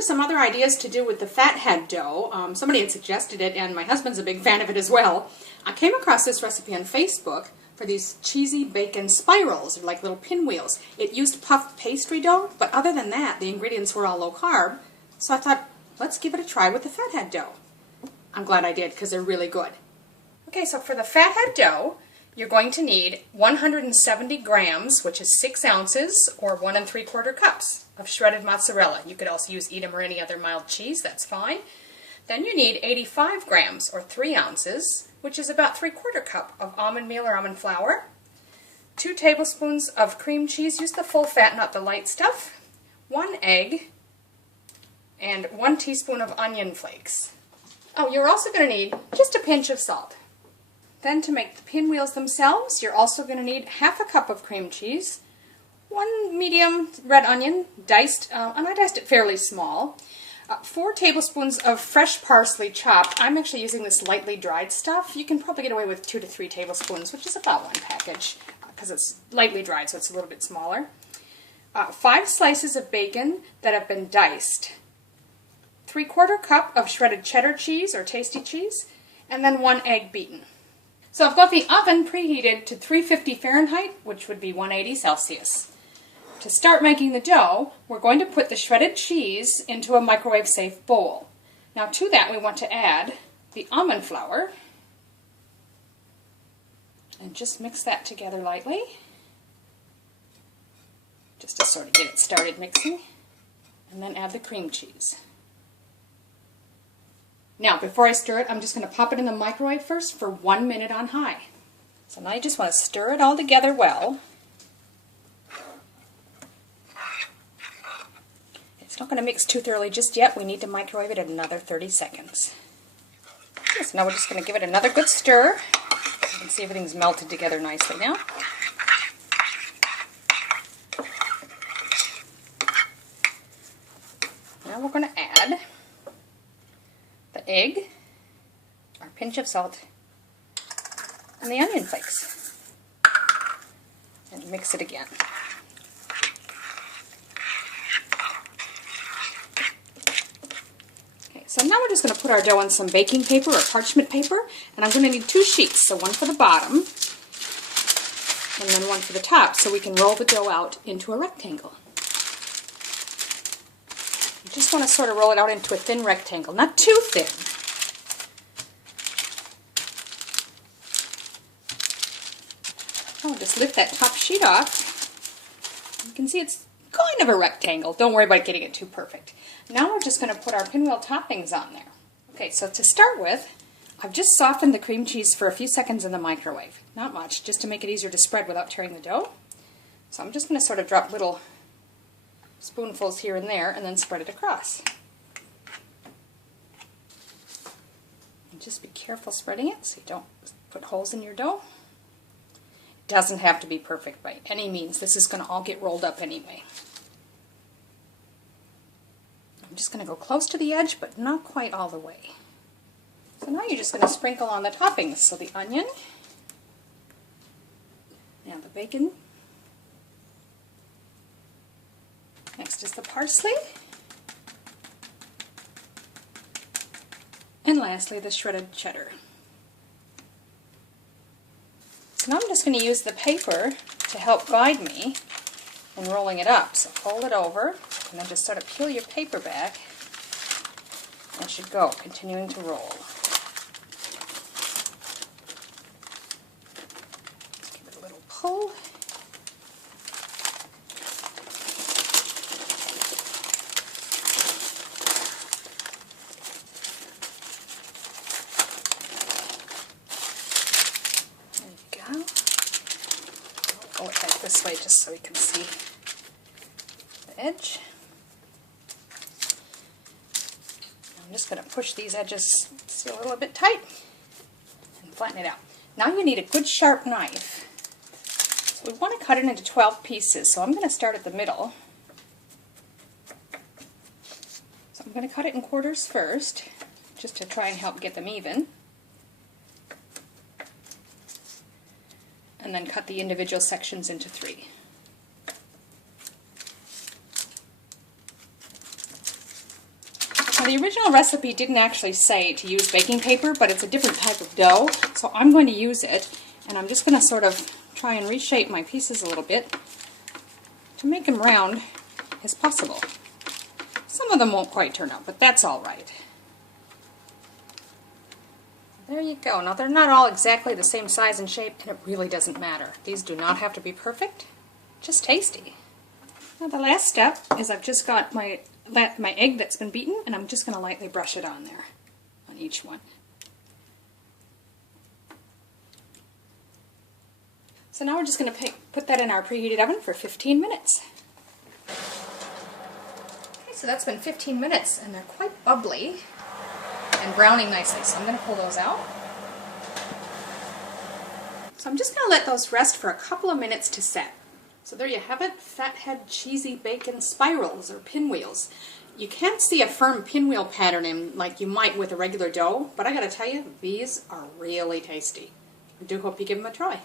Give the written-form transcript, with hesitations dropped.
for some other ideas to do with the Fathead dough. Somebody had suggested it, and my husband's a big fan of it as well. I came across this recipe on Facebook for these cheesy bacon spirals, or like little pinwheels. It used puffed pastry dough, but other than that, the ingredients were all low carb. So I thought, let's give it a try with the Fathead dough. I'm glad I did, because they're really good. Okay, so for the Fathead dough, you're going to need 170 grams, which is 6 ounces, or 1 3/4 cups of shredded mozzarella. You could also use Edam or any other mild cheese, that's fine. Then you need 85 grams, or 3 ounces, which is about 3/4 cup of almond meal or almond flour. 2 tablespoons of cream cheese, use the full fat, not the light stuff. 1 egg, and 1 teaspoon of onion flakes. Oh, you're also going to need just a pinch of salt. Then to make the pinwheels themselves, you're also going to need ½ cup of cream cheese, 1 medium red onion, diced, and I diced it fairly small, 4 tablespoons of fresh parsley chopped. I'm actually using this lightly dried stuff. You can probably get away with 2 to 3 tablespoons, which is about 1 package, because it's lightly dried, so it's a little bit smaller. 5 slices of bacon that have been diced, 3/4 cup of shredded cheddar cheese or tasty cheese, and then 1 egg beaten. So I've got the oven preheated to 350 Fahrenheit, which would be 180 Celsius. To start making the dough, we're going to put the shredded cheese into a microwave-safe bowl. Now to that we want to add the almond flour, and just mix that together lightly, just to sort of get it started mixing, and then add the cream cheese. Now, before I stir it, I'm just going to pop it in the microwave first for 1 minute on high. So now you just want to stir it all together well. It's not going to mix too thoroughly just yet. We need to microwave it at another 30 seconds. Okay, so now we're just going to give it another good stir. You can see everything's melted together nicely now. Now we're going to add the egg, our pinch of salt, and the onion flakes, and mix it again. Okay, so now we're just going to put our dough on some baking paper or parchment paper, and I'm going to need 2 sheets, so one for the bottom and then one for the top, so we can roll the dough out into a rectangle. You just want to sort of roll it out into a thin rectangle, not too thin. Oh, just lift that top sheet off. You can see it's kind of a rectangle. Don't worry about getting it too perfect. Now we're just going to put our pinwheel toppings on there. Okay, so to start with, I've just softened the cream cheese for a few seconds in the microwave. Not much, just to make it easier to spread without tearing the dough. So I'm just going to sort of drop little spoonfuls here and there, and then spread it across. And just be careful spreading it so you don't put holes in your dough. It doesn't have to be perfect by any means. This is going to all get rolled up anyway. I'm just going to go close to the edge, but not quite all the way. So now you're just going to sprinkle on the toppings. So the onion, now the bacon, next is the parsley, and lastly the shredded cheddar. So now I'm just going to use the paper to help guide me in rolling it up. So fold it over and then just sort of peel your paper back, and it should go, continuing to roll. Just give it a little pull. Pull it back this way just so we can see the edge. I'm just going to push these edges still a little bit tight and flatten it out. Now you need a good sharp knife. So we want to cut it into 12 pieces, so I'm going to start at the middle. So I'm going to cut it in quarters first, just to try and help get them even. And then cut the individual sections into 3. the original recipe didn't actually say to use baking paper, but it's a different type of dough, so I'm going to use it, and I'm just going to sort of try and reshape my pieces a little bit to make them round as possible. Some of them won't quite turn out, but that's all right. There you go. Now they're not all exactly the same size and shape, and it really doesn't matter. These do not have to be perfect, just tasty. Now the last step is I've just got my egg that's been beaten, and I'm just going to lightly brush it on there, on each one. So now we're just going to put that in our preheated oven for 15 minutes. Okay, so that's been 15 minutes, and they're quite bubbly and browning nicely, so I'm going to pull those out. So I'm just going to let those rest for a couple of minutes to set. So there you have it, Fathead cheesy bacon spirals or pinwheels. You can't see a firm pinwheel pattern in like you might with a regular dough, but I gotta tell you, these are really tasty. I do hope you give them a try.